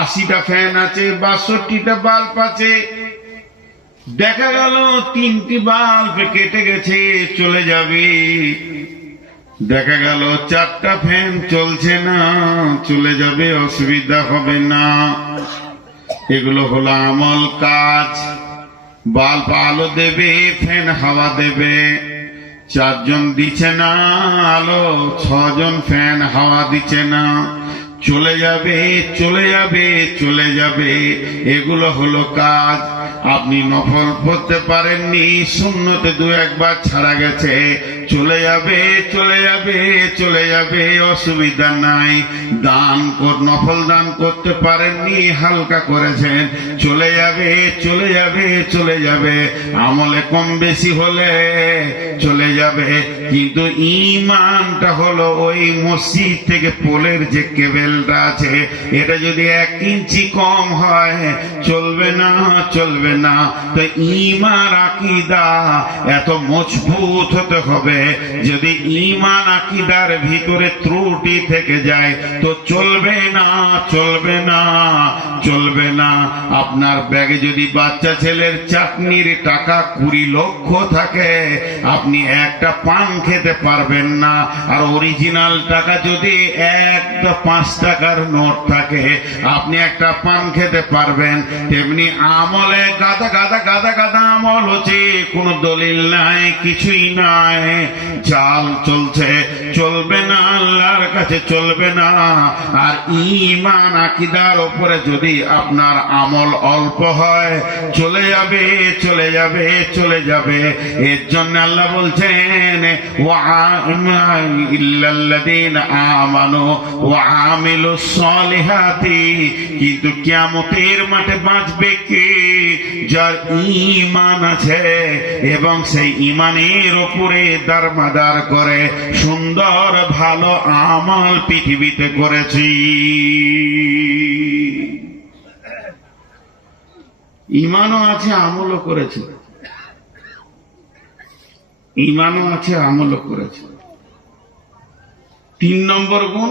80টা fan আছে, 62টা bulb আছে, দেখা গেল 3টি বাল্ব কেটে গেছে, চলে যাবে। দেখা গেল 4টা ফ্যান চলছে না, চলে যাবে, অসুবিধা হবে না। এগুলো হলো আমল, কাজ। বাল্ব আলো দেবে, ফ্যান হাওয়া দেবে। 4 জন দিচ্ছে না আলো, 6 জন ফ্যান হাওয়া দিচ্ছে না, চলে যাবে, চলে যাবে, চলে যাবে। এগুলো হলো কাজ। আপনি নফল পড়তে পারেননি, সুন্নতে 2-1 বার ছাড়া গেছে, চলে যাবে, চলে যাবে, চলে যাবে, অসুবিধা নাই। দান নফল দান করতে পারেননি, হালকা করেছেন, চলে যাবে, চলে যাবে, চলে যাবে। আমলে কম বেশি হলে চলে যাবে, কিন্তু ঈমানটা হলো ওই মসজিদ থেকে পোলের যে কেবেলটা আছে, এটা যদি 1 ইঞ্চি কম হয় চলবে না, চলবে না। তো ঈমান আকীদা এত মজবুত হতে হবে, যদি ঈমান আকীদার ভিতরে ত্রুটি থেকে যায় তো চলবে না, চলবে না, চলবে না। আপনার ব্যাগে যদি বাচ্চা ছেলের চাটনির টাকা 20 লক্ষ থাকে, আপনি একটা পান খেতে পারবেন না। আর অরিজিনাল টাকা যদি 5 টাকার নোট থাকে, আপনি একটা পান খেতে পারবেন। তেমনি আমলে গাদা গাদা গাদা গাদা আমল হচ্ছে, কোনো দলিল নাই, কিছুই নাই, জাল চলছে, চলবে না, আল্লাহর কাছে চলবে না। আর ঈমান আকীদার উপরে যদি আপনার আমল অল্প হয়, চলে যাবে, চলে যাবে, চলে যাবে। এর জন্য আল্লাহ বলছেন ইল্লাল্লাযীনা আমানু ওয়া আমিলুস সালিহাতি, কিন্তু কিয়ামতের মাঠে বাঁচবে কে? যার ঈমান আছে এবং সেই ঈমানের উপরে দারমাদার করে সুন্দর ভালো আমল পৃথিবীতে করেছি। ঈমানও আছে, আমলও করেছে, ঈমানও আছে, আমলও করেছে। 3 নম্বর গুণ,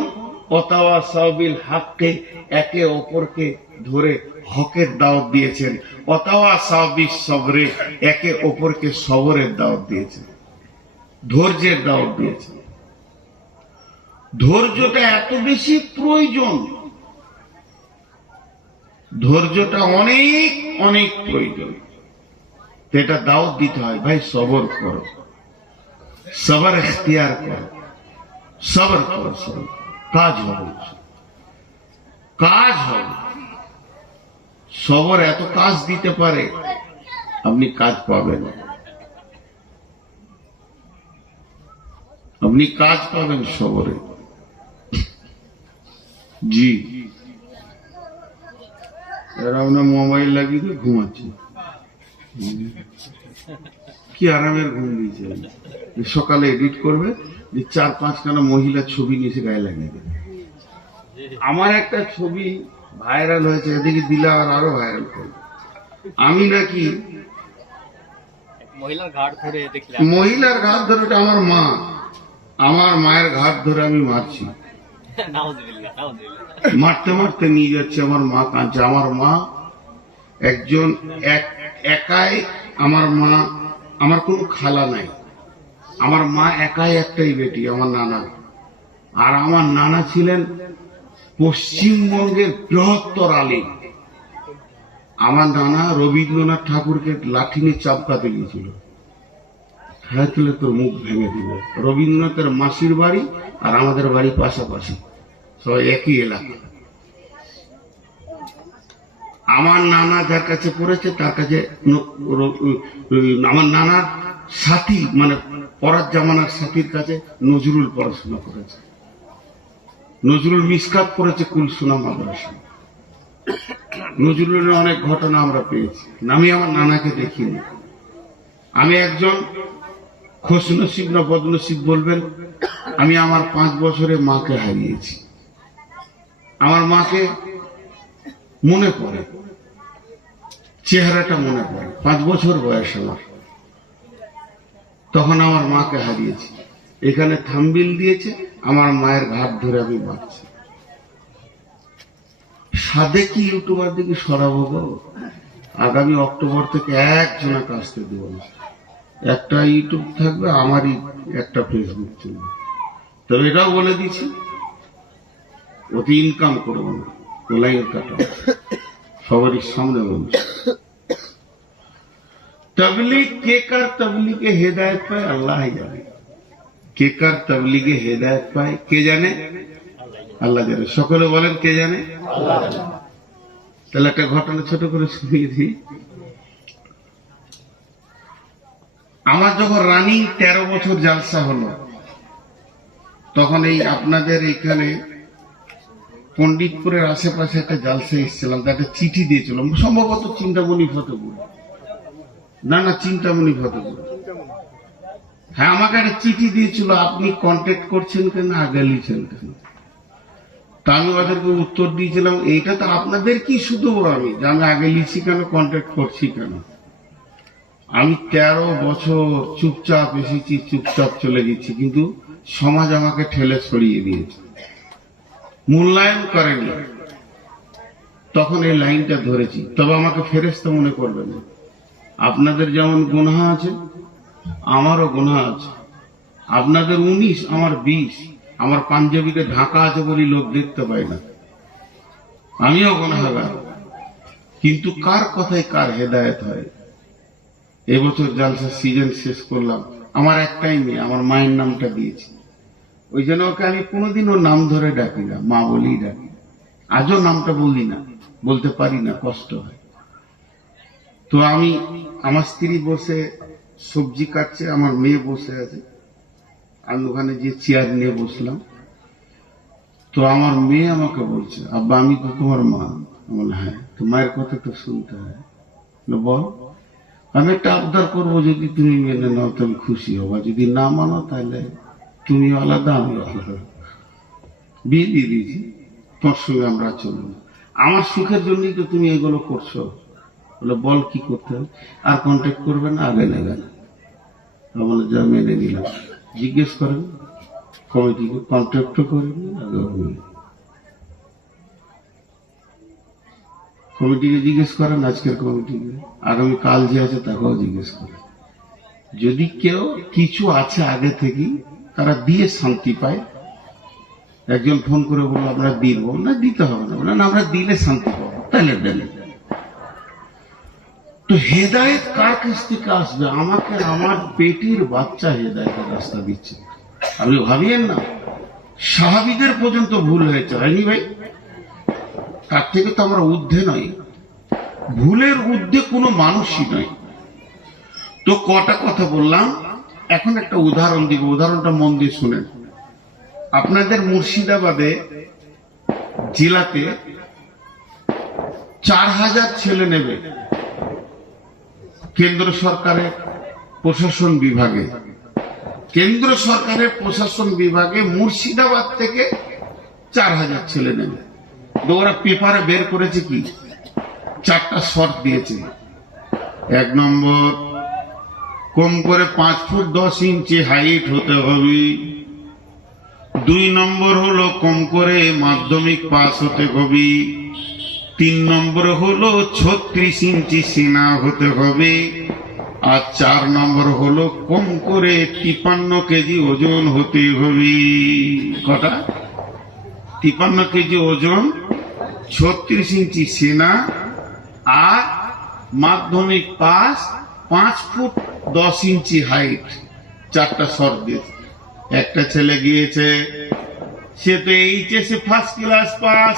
ওয়াতাওয়াসাউ বিল হাক্কি, একে অপরকে ধরে হকের দাওয়াত দিয়েছেন। ওয়াতাওয়াসাউ বিস সবরে, একে অপরকে সবরের দাওয়াত দিয়েছেন, ধৈর্যের দাওয়াত দিয়েছেন। ধৈর্যটা এত বেশি প্রয়োজন, ধৈর্যটা অনেক অনেক প্রয়োজন। এটা দাওয়াত দিতে হয়, ভাই সবর করো, সবর ইখতিয়ার করো, সবর করো, সবর, কাজ হবে, কাজ হবে। সবর এত কাজ দিতে পারে, আপনি কাজ পাবেন, আপনি কাজ পাবেন সবরে। জি, এরা আপনার মোবাইল লাগিয়ে দিয়ে ঘুমাচ্ছে, কি আরামের ঘুম দিয়েছে। সকালে এডিট করবে, 4-5খানা মহিলার ছবি নিয়ে এসে গায়ে লাগিয়ে দেবে। আমার একটা ছবি ভাইরাল হয়েছে, এদিকে দিলে আরো ভাইরাল করবে। আমি নাকি মহিলার ঘাট ধরে, আমার মা, আমার মায়ের ঘাট ধরে আমি মারছি, মারতে মারতে নিয়ে যাচ্ছে, আমার মা কাঁদছে। আমার মা একজন একাই, আমার মা, আমার কোনো খালা নাই, আমার মা একাই একটাই বেটি, আমার নানা। আর আমার নানা ছিলেন পশ্চিমবঙ্গের বৃহত্তর আলিম। আমার নানা রবীন্দ্রনাথ ঠাকুরকে লাঠি নিয়ে চাপকাতে গিয়েছিল, হ্যাঁ তুলে তোর মুখ ভেঙে দিবে। রবীন্দ্রনাথের মাসির বাড়ি আর আমাদের বাড়ি পাশাপাশি, সবাই একই এলাকা। আমার নানা যার কাছে পড়েছে তার কাছে, আমার নানার সাথী, মানে পরার জামানার সাথীর কাছে নজরুল পড়াশোনা করেছে। নজরুল মিসকাত পড়েছে কুলসুনা মাদ্রাসা। নজরুলের অনেক ঘটনা আমরা পেয়েছি, আমি আমার নানাকে দেখিনি। আমি একজন খোশনসিব না বদনসিব বলবেন, আমি আমার 5 বছরে মাকে হারিয়েছি। আমার মাকে মনে পড়ে, চেহারাটা মনে পড়ে। 5 বছর বয়স আমার, তখন আমার মাকে হারিয়েছি। এখানে থাম্বিল দিয়েছে, আমার মায়ের ঘাট ধরে আমি মারছি। সাদে কি ইউটিউবার দিকে সরাবো গো? আগামী অক্টোবর থেকে একজনকে আসতে দেবো না। একটা ইউটিউব থাকবে, আমারই একটা ফেসবুক চলবে। তবে এটাও বলে দিচ্ছি, ওতে ইনকাম করবো না, লাইন কাটা সবারই সামনে বলছি। तबलीग के कर तबलीगे हिदायत पाए अल्लाह ही जाने, के कर तबलीगे हिदायत पाए के जाने আল্লাহ জানে। সকলে বলেন কে জানে? তাহলে একটা ঘটনা ছোট করে শুনিয়ে দিই। আমার যখন রানিং 13 বছর জালসা হলো, তখন এই আপনাদের এখানে পণ্ডিতপুরের আশেপাশে একটা জালসা এসেছিলাম, তাকে চিঠি দিয়েছিলাম, সম্ভবত চিন্তামণি ফতেপুর, না চিন্তামণি ফতেপুর, হ্যাঁ আমাকে একটা চিঠি দিয়েছিল, আপনি কন্ট্যাক্ট করছেন কেন, আগে লিখছেন কেন? তা আমি ওদেরকে উত্তর দিয়েছিলাম, এইটা তো আপনাদের কি শুধু আমি যে আমি আগে লিখছি কেন, কন্ট্যাক্ট করছি কেন? আমি 13 বছর চুপচাপ এসেছি, চুপচাপ চলে গেছি, কিন্তু সমাজ আমাকে ঠেলে ছড়িয়ে দিয়েছে, মূল্যায়ন করেনি। তখন এই লাইনটা ধরেছি। তবে আমাকে ফেরেশতা মনে করবেন না, আপনাদের যেমন গুনাহ আছে আমারও গুনাহ আছে। আপনাদের 19, আমার 20। আমার পাঞ্জাবিতে ঢাকা আছে বলে লোক দেখতে পায় না, আমিও গুনাহগার। কিন্তু কার কথায় কার হেদায়েত হয়? এবছর জালসার সিজন শেষ করলাম, আমার একটাই মেয়ে, আমার মায়ের নামটা দিয়েছি, ওই জন্য ওকে আমি কোনোদিনও নাম ধরে ডাকি না, মা বলেই ডাকি। আজও নামটা বলি না, বলতে পারি না, কষ্ট হয়। তো আমি, আমার স্ত্রী বসে সবজি কাটছে, আমার মেয়ে বসে আছে, আমি ওখানে যে চেয়ার নিয়ে বসলাম। তো আমার মেয়ে আমাকে বলছে, আব্বা আমি তো তোমার মা। বলে হ্যাঁ, তো মায়ের কথা তো শুনতে হয়। বল, আমি একটা আবদার করবো, যদি তুমি মেনে নাও তো আমি খুশি হবো, যদি না মানো তাহলে তুমি আলাদা আমি আলাদা। বিয়ে দিয়ে দিয়েছি, তোর সঙ্গে আমরা চলবো। আমার সুখের জন্যই তো তুমি এগুলো করছো। বলে বল কি করতে হবে? আর কন্ট্যাক্ট করবে না, আগে নেবে না। বলে যা, মেনে নিলাম। জিজ্ঞেস করেন কমিটিকে, কন্ট্যাক্টও করেন, আগে কমিটিকে জিজ্ঞেস করেন, আজকের কমিটিকে, আগামী কাল যে আছে তাকেও জিজ্ঞেস করেন। যদি কেউ কিছু আছে আগে থেকে, তারা দিয়ে শান্তি পায়। একজন ফোন করে বললো আমরা দিব না, দিতে হবে না, না আমরা দিলে শান্তি পাবো, তাহলে দেন। তো হেদায়েত কার কাছ থেকে আসবে? আমাকে আমার পেটের বাচ্চা হেদায়েতের রাস্তা দিচ্ছে। আপনি ভাবিয়েন না, সাহাবীদের পর্যন্ত ভুল হয়েছে, হয়নি ভাই? তার থেকে তো আমরা ঊর্ধ্বে নই, ভুলের ঊর্ধ্বে কোনো মানুষই নয়। তো কটা কথা বললাম, এখন একটা উদাহরণ দিব, উদাহরণটা মন দিয়ে শুনেন। আপনাদের মুর্শিদাবাদে জেলাতে 4000 ছেলে নেবে কেন্দ্র সরকারের প্রশাসন বিভাগে। কেন্দ্র সরকারের প্রশাসন বিভাগে মুর্শিদাবাদ থেকে 4000 ছেলে নেবে। ওরা পেপারে বের করেছে কি, 4টা শর্ত দিয়েছে। 1 নম্বর, কম করে 5 ফুট 10 ইঞ্চি হাইট হতে হবে। 2 নম্বর হলো কম করে মাধ্যমিক পাস হতে হবে। 3 নম্বর হলো 36 ইঞ্চি সিনা হতে হবে। আর 4 নম্বর হলো কম করে 53 কেজি ওজন হতে হবে। কটা? 53 কেজি ওজন, 36 ইঞ্চি সিনা, আর মাধ্যমিক পাস, 5 ফুট 10 ইঞ্চি হাইট। 4টা শর্ত দিয়েছে। একটা ছেলে গিয়েছে, সে তো এইচএসে ফার্স্ট ক্লাস পাস,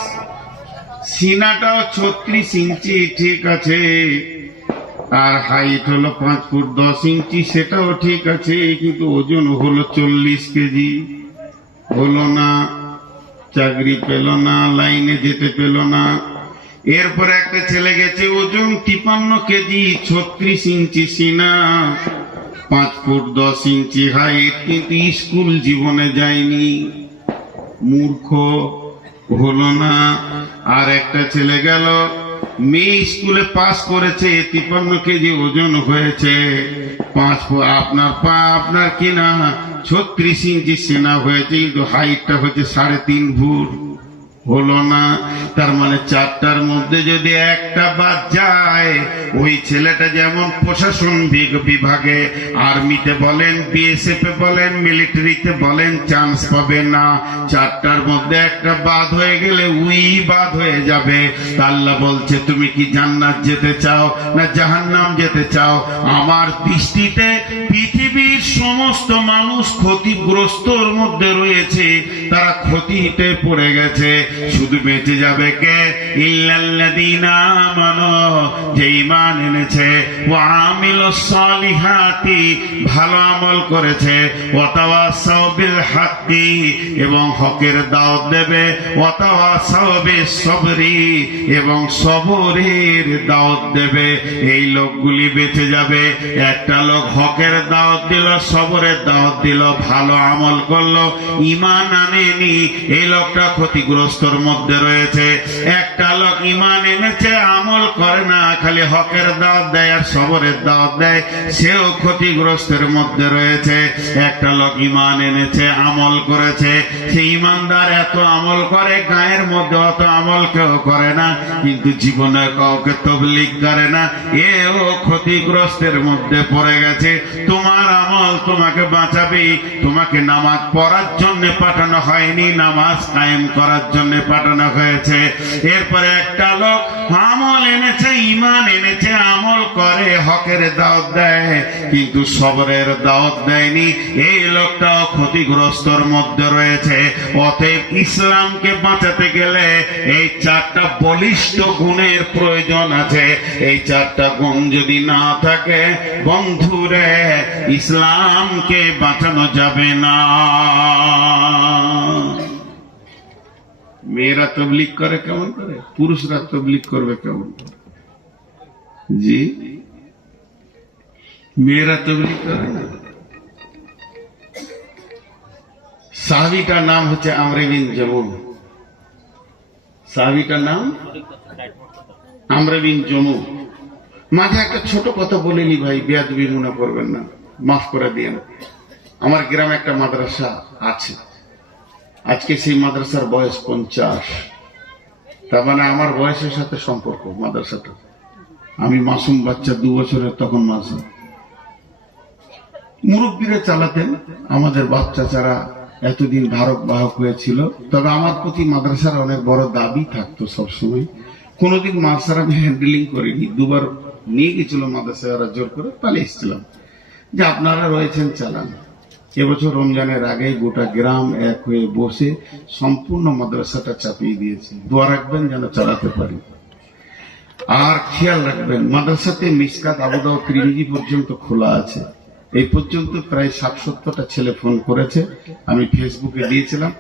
সিনাটাও 36 ইঞ্চি, ঠিক আছে, আর হাইট হলো 5 ফুট 10 ইঞ্চি, সেটাও ঠিক আছে, কিন্তু ওজন হলো 40 কেজি। হলো না, চাকরি পেল না, লাইনে যেতে পেল না। এরপরে একটা ছেলে গেছে, ওজন 53 কেজি, 36 ইঞ্চি সিনা, 5 ফুট 10 ইঞ্চি হাইট, কিন্তু স্কুল জীবনে যায়নি, মূর্খ, হলো না। আর একটা ছেলে গেল, মেয়ে স্কুলে পাস করেছে, 53 কেজি ওজন হয়েছে, 5 ফুট, আপনার কিনা 36 ইঞ্চি সেনা হয়েছে, কিন্তু হাইটটা হচ্ছে 3.5 ফুট। হলো না। তার মানে 4টার মধ্যে যদি একটা বাদ যায়, ওই ছেলেটা যেমন প্রশাসন বিভাগে, আর্মিতে বলেন, বিএসএফ এ বলেন, মিলিটারিতে বলেন, চান্স পাবে না। 4টার মধ্যে একটা বাদ হয়ে গেলে উই বাদ হয়ে যাবে। আল্লাহ বলছে, তুমি কি জান্নাত যেতে চাও না জাহান্নাম যেতে চাও? আমার দৃষ্টিতে পৃথিবীর সমস্ত মানুষ ক্ষতিগ্রস্তর মধ্যে রয়েছে, তারা ক্ষতিতে পড়ে গেছে। শুধু বেঁচে যাবে কে? ইল্লাল্লাযীনা আমানু, যে ঈমান এনেছে, ওয়া আমিলুস সালিহাতি, ভালো আমল করেছে, ওয়া তাওয়াসাউ বিল হাক্কি, এবং হকের দাওয়াত দেবে, ওয়া তাওয়াসাউ বিস সবরি, এবং সবরের দাওয়াত দেবে। এই লোকগুলি বেঁচে যাবে। একটা লোক হকের দাওয়াত দিল, সবরের দাওয়াত দিল, ভালো আমল করলো, ঈমান আনেনি, এই লোকটা ক্ষতিগ্রস্তর মধ্যে রয়েছে। একটা লোক ঈমান এনেছে, আমল করে না, খালি হকের দাওয়াত দেয় আর সবরের দাওয়াত দেয়, সেও ক্ষতিগ্রস্তের মধ্যে রয়েছে। একটা লোক ঈমান এনেছে, আমল করেছে, সে ঈমানদার, এত আমল করে, গায়ের মধ্যে অত আমল কেউ করে না, কিন্তু জীবনে কাউকে তাবলীগ করে না, এও ক্ষতিগ্রস্তের মধ্যে পড়ে গেছে। তোমার আমল তোমাকে বাঁচাবে। তোমাকে নামাজ পড়ার জন্য পাঠানো হয়নি, নামাজ কায়েম করার জন্য পাঠানো হয়েছে। এরপরে একটা লোক আমল এনেছে, ঈমান এনেছে, আমল করে, হকের দাওয়াত দেয়, কিন্তু সবরের দাওয়াত দেয়নি, এই লোকটাও ক্ষতিগ্রস্তর মধ্যে রয়েছে। অতএব ইসলামকে বাঁচাতে গেলে এই 4টা বলিষ্ঠ গুণের প্রয়োজন আছে। এই 4টা গুণ যদি না থাকে, বন্ধুরে, ইসলামকে বাঁচানো যাবে না। মেয়েরা তবলিগ করে কেমন করে? পুরুষরা তবলিগ করবে কেমন করে? জি, মেয়েরা তবলিগ করে না। সাহাবীটার নাম হচ্ছে আমর বিন জমুহ। সাহাবীটার নাম আমর বিন জমুহ। মাঝে একটা ছোট কথা বলিনি ভাই, বেয়াদবি মনে করবেন না, মাফ করে দিয়েন। আমার গ্রামে একটা মাদ্রাসা আছে, আজকে সেই মাদ্রাসার বয়স 50। তার মানে আমার বয়সের সাথে সম্পর্ক মাদ্রাসাটা। আমি মাসুম বাচ্চা, 2 বছরের তখন মাসুম। মুরব্বীরা চালাতেন, আমাদের বাচ্চা চারা এতদিন ধারক বাহক হয়েছিল। তবে আমার প্রতি মাদ্রাসার অনেক বড় দাবি থাকতো সবসময়। কোনোদিন মাদ্রাসার আমি হ্যান্ডেলিং করিনি। 2বার নিয়ে গেছিল মাদ্রাসায়, ওরা জোর করে, পালিয়ে এসেছিলাম যে আপনারা রয়েছেন, চালান। এবছর রমজানের আগেই গোটা গ্রাম এক হয়ে বসে সম্পূর্ণ মাদ্রাসাটা চাপিয়ে দিয়েছে। দোয়া রাখবেন যেন চালাতে পারি। আর খেয়াল রাখবেন, মাদ্রাসাতে মিসকাত, আবু দাউদ, তিরমিজি পর্যন্ত খোলা আছে। এই পর্যন্ত প্রায় 60-70টা ছেলে ফোন করেছে, আমি ফেসবুকে দিয়েছিলাম।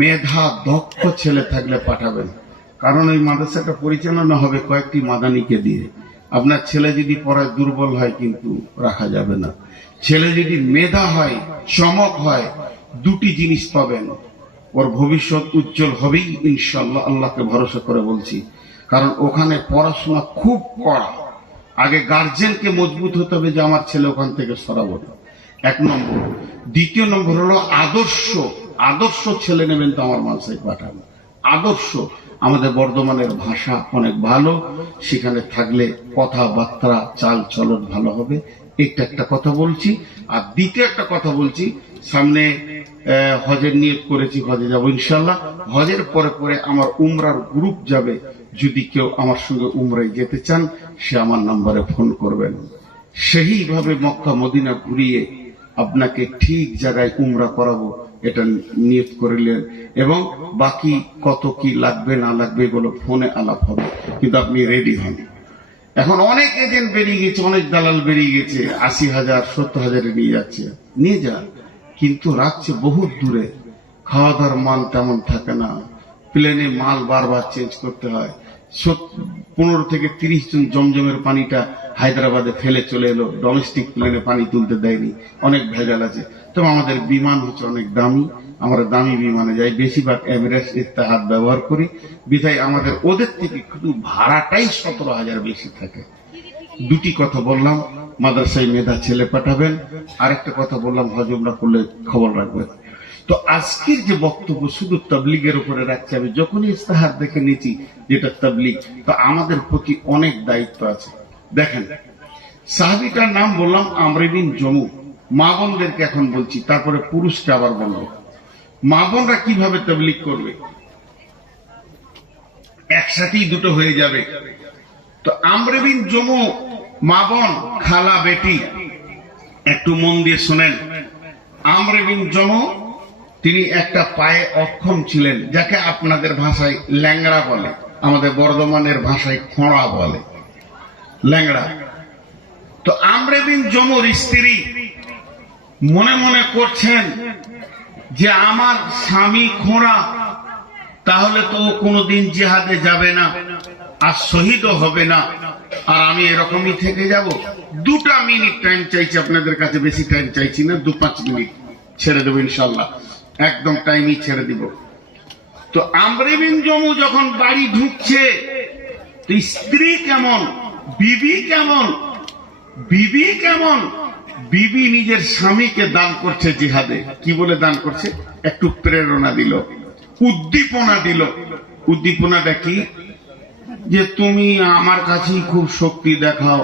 মেধা দক্ষ ছেলে থাকলে পাঠাবেন, কারণ এই মাদ্রাসাটা পরিচালনা হবে কয়েকটি মাদানিকে দিয়ে। আপনার ছেলে যদি পড়ায় দুর্বল হয় কিন্তু রাখা যাবে না। ছেলে যদি মেধা হয়, চমক হয়, 2টি জিনিস পাবেন, ওর ভবিষ্যৎ উজ্জ্বল হবেই ইনশাআল্লাহ, আল্লাহকে ভরসা করে বলছি। কারণ ওখানে পড়াশোনা খুব কড়া। আগে গার্জেনকে মজবুত হতে হবে যে আমার ছেলে ওখান থেকে সরাবো না, 1 নম্বর। 2য় নম্বর হলো আদর্শ ছেলে নেবেন তো আমার মাদ্রাসায় পাঠান। আদর্শ। আমাদের বর্ধমানের ভাষা অনেক ভালো, সেখানে থাকলে কথাবার্তা, চাল চলন ভালো হবে। এটা একটা কথা বলছি। আর 2য় একটা কথা বলছি, সামনে হজের নিয়ত করেছি, হজে যাবো ইনশাল্লাহ। হজের পরে পরে আমার উমরার গ্রুপ যাবে। যদি কেউ আমার সঙ্গে উমরায় যেতে চান, সে আমার নম্বরে ফোন করবেন। সেইভাবে মক্কা মদিনা ঘুরিয়ে আপনাকে ঠিক জায়গায় উমরা করাবো, এটা নিয়ত করিলেন। এবং বাকি কত কি লাগবে না লাগবে এগুলো ফোনে আলাপ হবে, কিন্তু আপনি রেডি হন। এখন অনেক এজেন্ট বেরিয়ে গেছে, অনেক দালাল বেরিয়ে গেছে, 80,000 70,000 নিয়ে যাচ্ছে, নিয়ে যা, কিন্তু রাখছে বহুত দূরে। খাওয়া দাওয়ার মান তেমন থাকে না, প্লেনে মাল বারবার চেঞ্জ করতে হয়। 15 থেকে 30 জন জমজমের পানিটা হায়দ্রাবাদে ফেলে চলে এলো, ডোমেস্টিক প্লেনে পানি তুলতে দেয়নি, অনেক ভেজাল আছে। তবে আমাদের বিমান হচ্ছে অনেক দামি, আমরা দামি বিমানে যাই, বেশিরভাগ এমিরেটস, ইত্তেহাদ ব্যবহার করি, বিধায় আমাদের ওদের থেকে শুধু ভাড়াটাই 17,000 বেশি থাকে। 2টি কথা বললাম, মাদ্রাসায় মেধা ছেলে পাঠাবেন। আরেকটা কথা বললাম, হজ উমরা করলে খবর রাখবেন। তো আজকের যে বক্তব্য শুধু তাবলীগের উপরে রাখছি, আমি যখনই ইস্তেহার দেখে নিয়েছি যেটা তাবলীগ, তো আমাদের প্রতি অনেক দায়িত্ব আছে। দেখেন, সাহাবীটার নাম বললাম আমর বিন জমু। মা বোনদেরকে এখন বলছি, তারপরে পুরুষকে আবার বলবো। মা বোনরা কিভাবে তাবলীগ করবে, একসাথেই দুটো হয়ে যাবে। তো আমর বিন জমু, মা বোন, খালা, বেটি, একটু মন দিয়ে শুনেন। আমর বিন জমু তিনি একটা পায়ে অক্ষম ছিলেন, যাকে আপনাদের ভাষায় ল্যাংড়া বলে, আমাদের বর্ধমানের ভাষায় খোঁড়া বলে, ল্যাংড়া। তো আমর বিন জমুর স্ত্রী মনে মনে করছেন যে আমার স্বামী খোঁড়া, তাহলে তো কোনোদিন জিহাদে যাবে না আর শহীদও হবে না, আর আমি এরকমই থেকে যাব। 2 মিনিট টাইম চাইছি আপনাদের কাছে, বেশি টাইম চাইছি না, 2-5 মিনিট ছেড়ে দেবো ইনশাল্লাহ, একদম টাইমই ছেড়ে দিব। তো আমর বিন জমু যখন বাড়ি ঢুকছে, তো স্ত্রী কেমন, বিবি কেমন, বিবি কেমন, বিবি নিজের স্বামীকে দান করছে জিহাদে। কি বলে দান করছে? একটু প্রেরণা দিল, উদ্দীপনা দিল। উদ্দীপনাটা কি? যে তুমি আমার কাছেই খুব শক্তি দেখাও,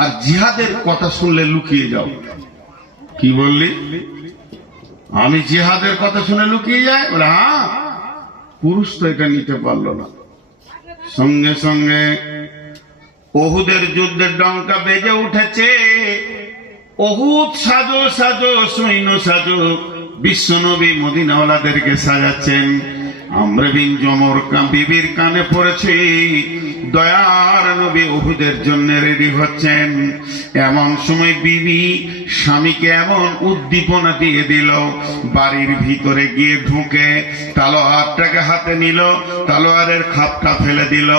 আর জিহাদের কথা শুনলে লুকিয়ে যাও। কি বললি? আমি জিহাদের কথা শুনে লুকিয়ে যাই? বলে হ্যাঁ। পুরুষ তো এটা নিতে পারলো না। সঙ্গে সঙ্গে ওহুদের যুদ্ধের ডঙ্কা বেজে উঠেছে। ওহুদ সাজো সাজো, সৈন্য সাজো। বিশ্বনবী মদিনাওয়ালাদেরকে সাজাচ্ছেন। আমর বিন জমুর বিবির কানে পড়েছে, দয়ার নবী উহুদের জন্য রেডি হচ্ছেন। এমন সময় বিবি স্বামীকে এমন উদ্দীপনা দিয়ে দিল, বাড়ির ভিতরে গিয়ে ঢুকে তালোয়ারটাকে হাতে নিল, তালোয়ারের খাপটা ফেলে দিল,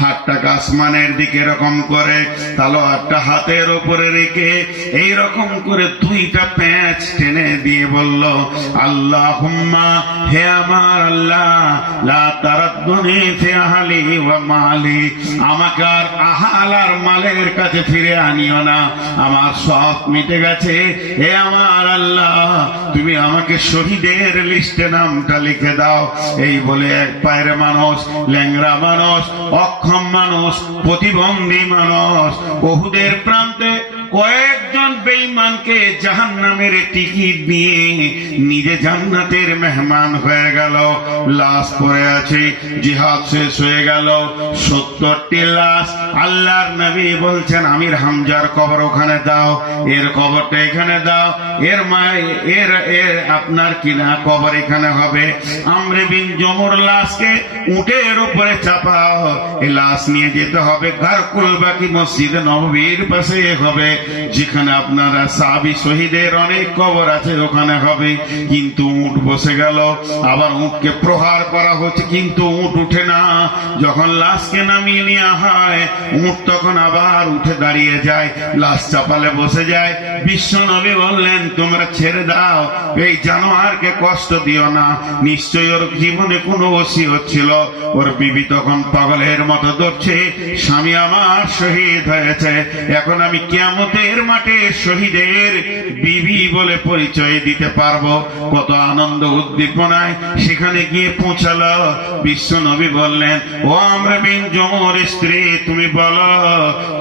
হাতটাকে আসমানের দিকে এরকম করে তালোয়ারটা হাতের উপরে রেখে এইরকম করে 2টা প্যাঁচ টেনে দিয়ে বলল, আল্লাহুম্মা, হে আমার আল্লাহ, লা তারাদ্দুনি ফি আহলি ওয়া মালি, আমাকে আর আহাল আর মালের কাছে ফিরে আনিও না, আমার সব মিটে গেছে। হে আমার আল্লাহ, তুমি আমাকে শহীদের লিস্টে নামটা লিখে দাও। এই বলে এক পায়ের মানুষ, ল্যাংড়া মানুষ, অক্ষম মানুষ, প্রতিবন্ধী মানুষ ওহুদের প্রান্তে কয়েকজন বেঈমানকে জাহান্নামের টিকিট দিয়ে নিজে জান্নাতের মেহমান হয়ে গেল। লাশ পড়ে আছে, জিহাদ শেষ হয়ে গেল। 70টি লাশ। আল্লাহর নবী বলছেন, আমির হামজার কবর ওখানে দাও, এর কবরটা এখানে দাও, এর মায় এর আপনার কিনা কবর এখানে হবে। আমর বিন জমুর লাশকে উটের উপরে চাপাও, এই লাশ নিয়ে যেতে হবে গারকুল বাকি মসজিদ নববীর পাশে হবে, যেখানে আপনারা সাহাবী শহীদের অনেক কবর আছে, ওখানে হবে। কিন্তু উট বসে গেল, আবার উটকে প্রহার করা হচ্ছে, কিন্তু উট উঠে না। যখন লাশকে নামিয়ে নেওয়া হয়, উট তখন আবার উঠে দাঁড়িয়ে যায়, লাশ চাপালে বসে যায়। বিশ্ব নবী বললেন, তোমরা ছেড়ে দাও, এই জানোয়ারকে কষ্ট দিও না, নিশ্চয়ই ওর জীবনে কোনো ওসিয়ত ছিল। ওর বিবি তখন পাগলের মতো দৌড়ছে, স্বামী আমার শহীদ হয়েছে, এখন আমি কিয়ামতের মাঠে শহীদের বিবি বলে পরিচয় দিতে পারবো। কত আনন্দ উদ্দীপনায় সেখানে গিয়ে পৌঁছালো। বিশ্ব নবী বললেন, ও আমর বিন জমুর স্ত্রী, তুমি বলো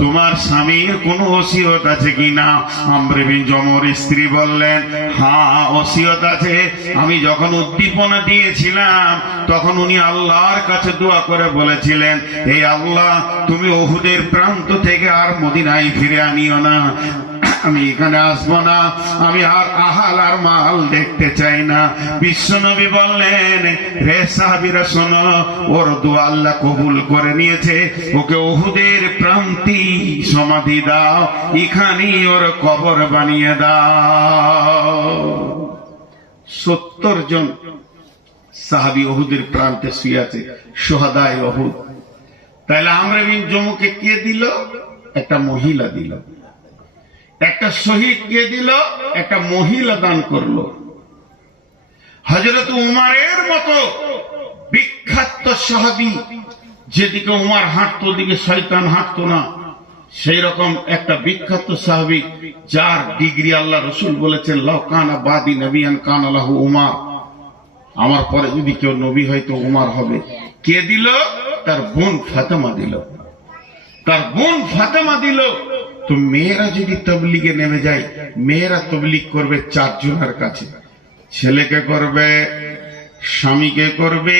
তোমার স্বামীর কোন ওসিয়ত আছে কিনা? আমর বিন জমুর স্ত্রী বললেন, হ্যাঁ ওসিয়ত আছে। আমি যখন উদ্দীপনা দিয়েছিলাম তখন উনি আল্লাহর কাছে দোয়া করে বলেছিলেন, এই আল্লাহ, তুমি ওহুদের প্রান্ত থেকে আর মদিনায় ফিরে আনিও না, আমি এখানে আসবো না, আমি আর আহাল আর মাল দেখতে চাই না। বিশ্বনবী বললেন, রে সাহাবীরা শোনো, ওর দোয়া আল্লাহ কবুল করে নিয়েছে, ওকে ওহুদের প্রান্তি সমাধি দাও, এখানেই ওর কবর বানিয়ে দাও। 70 জন সাহাবী ওহুদের প্রান্তে শুয়ে আছে, শুহাদায়ে ওহুদ। তাহলে আমর বিন জমুকে কে দিল? একটা মহিলা দিল। একটা শহীদ কে দিল? একটা মহিলা দান করলো। হযরত উমারের মতো বিখ্যাত সাহাবী, যেদিকে উমার হাঁটতো ওদিকে শয়তান হাঁটতো না, সেই রকম একটা বিখ্যাত সাহাবী যার ডিগ্রি আল্লাহ রসুল বলেছেন লাউ কানা বাদি নবিয়ান কানা লাহু উমার, আমার পরে যদি কেউ নবী হয় তো উমার হবে। কে দিল? তার বোন ফাতেমা দিল। তার বোন ফাতেমা দিল। তো মেয়েরা যদি তবলিগে নেমে যায়, মেয়েরা তবলিগ করবে 4 জনের কাছে। ছেলেকে করবে, স্বামীকে করবে,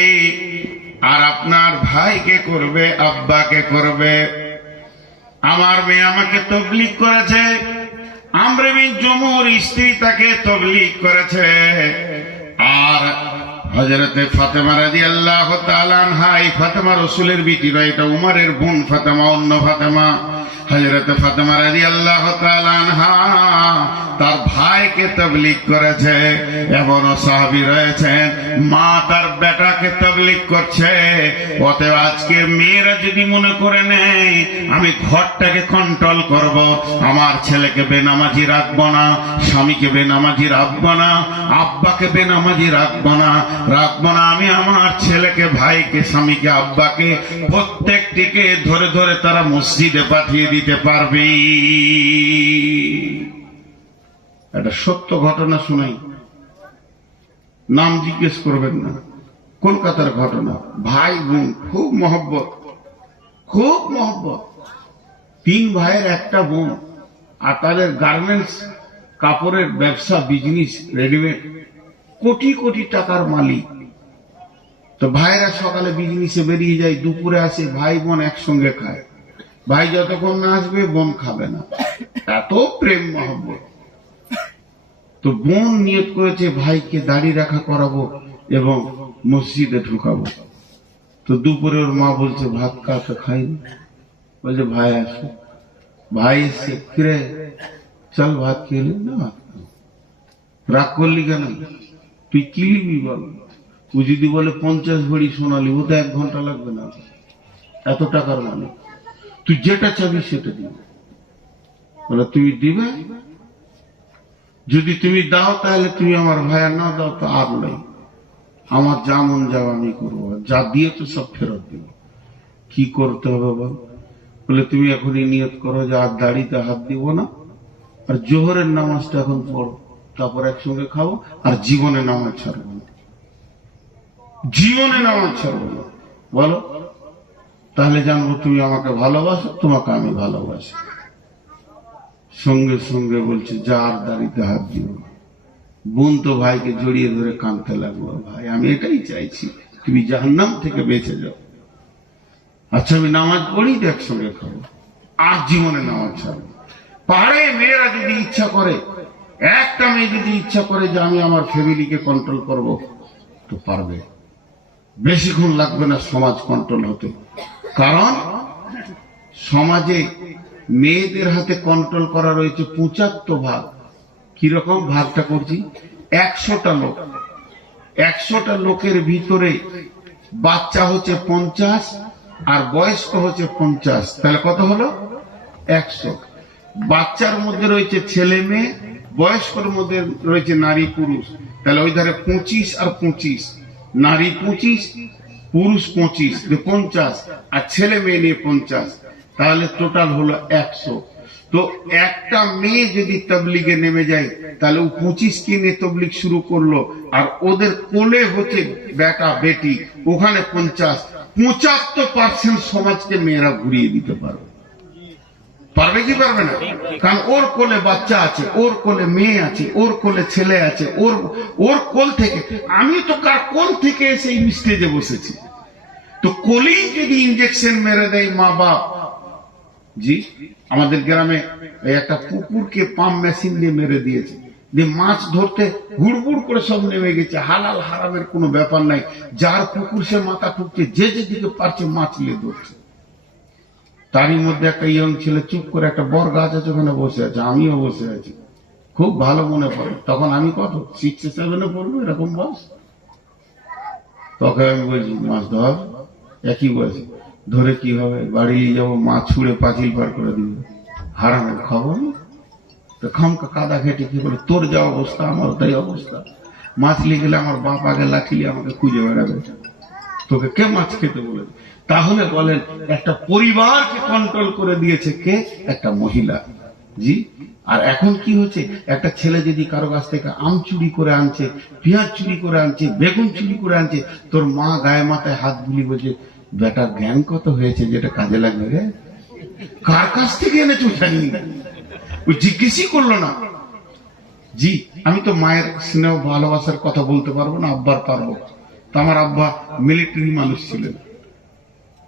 আর আপনার ভাইকে করবে, আব্বাকে করবে। আমার মেয়ে আমাকে তবলিগ করেছে, আমর বিন জুমুর স্ত্রী তাকে তবলিগ করেছে। আর হযরতে ফাতেমা রাদিয়াল্লাহু তাআলা আনহা, এই ফাতেমা রাসূলের বিটি নয়, এটা উমরের বোন ফাতেমা, অন্য ফাতেমা। হযরতে ফাতেমা রাদিয়াল্লাহু তাআলা আনহা তার ভাইকে তবলিগ করেছে। এমনও সাহাবী রয়েছেন মা তার বেটাকে তবলিগ করছে। অতএব আজকে মেয়েরা যদি মনে করে নেয় আমি ঘরটাকে কন্ট্রোল করব, আমার ছেলেকে বেনামাজি রাখবো না, স্বামীকে বেনামাজি রাখবো না, আব্বাকে বেনামাজি রাখবো না, আমি আমার ছেলেকে, ভাইকে, স্বামীকে, আব্বাকে প্রত্যেকটিকে ধরে ধরে তারা মসজিদে পাঠিয়ে দিতে পারবে। একটা সত্য ঘটনা শুনাই, নাম জিজ্ঞেস করবেন না, কলকাতার ঘটনা। ভাই বোন খুব মহব্বত, খুব মহব্বত। 3 ভাইয়ের একটা বোন, আর তাদের গার্মেন্টস কাপড়ের ব্যবসা, বিজনেস, রেডিমেড, কোটি কোটি টাকার মালিক। তো ভাইরা সকালে বিজনেসে বেরিয়ে যায়, দুপুরে আসে, ভাই বোন একসঙ্গে খায়। ভাই যতক্ষণ না আসবে বোন খাবে না, এত প্রেম মহব্বত। তো বোন নিয়ত করেছে ভাইকে দাড়ি রাখা করাবো এবং মসজিদে ঢুকাবো। তো দুপুরে ওর মা বলছে ভাত কাকে খাইনি, বলছে ভাই আসো। ভাই এসে ফিরে চল ভাত খেয়ে না, ভাত রাগ করলি কেন, তুই কি নিবি বল। ও যদি বলে 50 ভরি সোনালি, ও তো 1 ঘন্টা লাগবে না, এত টাকার মানে, তুই যেটা চাবি সেটা দিবি। বলে তুমি দিবে, যদি তুমি দাও তাহলে তুমি আমার ভাই, না দাও তো আর নাই, আমার যা মন যাও আমি করবো, যা দিয়ে তো সব ফেরত দিব। কি করতে হবে বল। বলে তুমি এখনই নিয়ত করো যে আর দাড়িতে হাত দিব না, আর জোহরের নামাজটা এখন পড়ো, তারপর একসঙ্গে খাবো, আর জীবনে নামাজ ছাড়বো না, জীবনে নামাজ ছাড়বো না। বলো, তাহলে জানবো তুমি আমাকে ভালোবাসো, তোমাকে আমি ভালোবাসি। সঙ্গে সঙ্গে বলছে যার দাড়িতে হাত দিব। বোন তো ভাইকে জড়িয়ে ধরে কাঁদতে লাগলো, ভাই আমি এটাই চাইছি, তুমি জাহান্নাম থেকে বেঁচে যাও। আচ্ছা আমি নামাজ পড়ি তো একসঙ্গে খাবো, আর জীবনে নামাজ ছাড়বো। পাহাড়ে মেয়েরা যদি ইচ্ছা করে, একটা মেয়ে যদি ইচ্ছা করে যে আমি আমার ফ্যামিলিকে কন্ট্রোল করব, তো পারবে, বেশিক্ষণ লাগবে না সমাজ কন্ট্রোল হতে। কারণ সমাজে মেয়েদের হাতে কন্ট্রোল করা রয়েছে 75 ভাগ। কিরকম ভাগটা করছি, 100টা লোক, 100টা লোকের ভিতরে বাচ্চা হচ্ছে 50 আর বয়স্ক হচ্ছে 50, তাহলে কত হলো 100। বাচ্চার মধ্যে রয়েছে ছেলে মেয়ে, বয়স্কর মধ্যে রয়েছে নারী পুরুষ, তাহলে ওই ধারে 25 আর 25, নারী 25, পুরুষ 25, 50, আর ছেলে মেয়ে নিয়ে 50, তাহলে টোটাল হলো 100। তো একটা মেয়ে যদি তবলিগে নেমে যায়, তাহলে ও 25 কে নিয়ে তবলিগ শুরু করলো, আর ওদের কোলে হচ্ছে বেটা বেটি, ওখানে 50, 75% সমাজকে মেয়েরা ঘুরিয়ে দিতে পারবে। পারবে কি পারবে না? কারণ ওর কোলে বাচ্চা আছে, ওর কোলে মেয়ে আছে, ওর কোলে ছেলে আছে, ওর কোল থেকে, আমি তো কার কোল থেকে এসে এই স্টেজে বসেছি। তো কোলেই যদি ইঞ্জেকশন মেরে দেয় মা বাপ। জি, আমাদের গ্রামে একটা পুকুরকে পাম্প মেশিন দিয়ে মেরে দিয়েছে, দিয়ে মাছ ধরতে হুড়বুড় করে সব নেমে গেছে। হালাল হারামের কোনো ব্যাপার নাই, যার পুকুর সে মাথা ঠুকছে, যে যেদিকে পারছে মাছ নিয়ে ধরছে। তারই মধ্যে একটা ইয়ং ছেলে চুপ করে, একটা বর গাছ আছে ওখানে বসে আছে, আমিও বসে আছি, খুব ভালো মনে পড়ে। তখন আমি কত 6-7 পড়বো, এরকম বয়স। তখন আমি বলছি মাছ ধর, একই বয়সে, ধরে কি হবে, বাড়ি নিয়ে যাবো, মাছ ছুঁড়ে পাঁচিল পার করে দিবে, হারামের খবর। তো খামকা কাদা ঘেটে কি বলে, তোর যা অবস্থা আমার তাই অবস্থা। মাছ নিয়ে গেলে আমার বাপ আগে লাঠিয়ে আমাকে খুঁজে বেড়াবে, তোকে কে মাছ খেতে বলে। তাহলে বলেন একটা পরিবারকে কন্ট্রোল করে দিয়েছে কে? একটা মহিলা। জি। আর এখন কি হচ্ছে, একটা ছেলে যদি কারো কাছ থেকে আম চুরি করে আনছে, পেঁয়াজ চুরি করে আনছে, বেগুন চুরি করে আনছে, তোর মা গায়ে মাথায় হাত বুলি বলছে, বেটার জ্ঞান কত হয়েছে যেটা কাজে লাগবে রে? কার কাছ থেকে এনেছো জানি না, ও জিজ্ঞেসই করলো না। জি, আমি তো মায়ের স্নেহ ভালোবাসার কথা বলতে পারবো না, আব্বার পারবো। তো আমার আব্বা মিলিটারি মানুষ ছিলেন,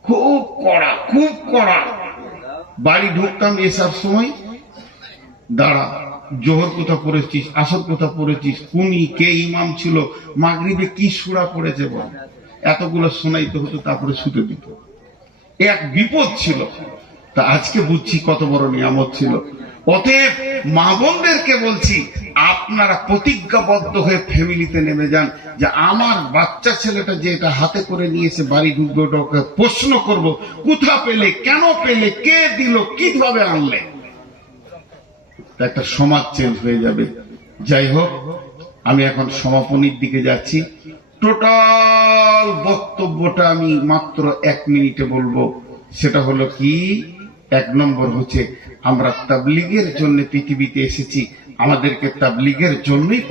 খুব কড়া, খুব কড়া। বাড়ি ঢুকতাম এসব সময়, দাঁড়া, জোহর কোথা পড়েছিস, আসর কোথা পড়েছিস, কুনি কে ইমাম ছিল, মাগরিবে কি সূরা পড়েছে বল, এতগুলো শোনাইতে হতো, তারপরে শুতে দিত। এক বিপদ ছিল। তা আজকে বুঝছি কত বড় নিয়ামত ছিল। অতএব মা বোনদেরকে বলছি, আপনারা প্রতিজ্ঞাবদ্ধ হয়ে ফ্যামিলিতে নেমে যান যে আমার বাচ্চা ছেলেটা যে এটা হাতে করে নিয়েছে বাড়ি ঢুকবে, ওটাকে প্রশ্ন করব, কোথা পেলে, কেন পেলে, কে দিল, কিভাবে আনলে। একটা সমাজ চেঞ্জ হয়ে যাবে। যাই হোক, আমি এখন সমাপনীর দিকে যাচ্ছি। টোটাল বক্তব্যটা আমি মাত্র 1 মিনিটে বলবো। সেটা হলো কি, 1 নম্বর হচ্ছে, আমরা তাবলীগের জন্য পৃথিবীতে এসেছি, আমাদেরকে তাবলীগের জন্যই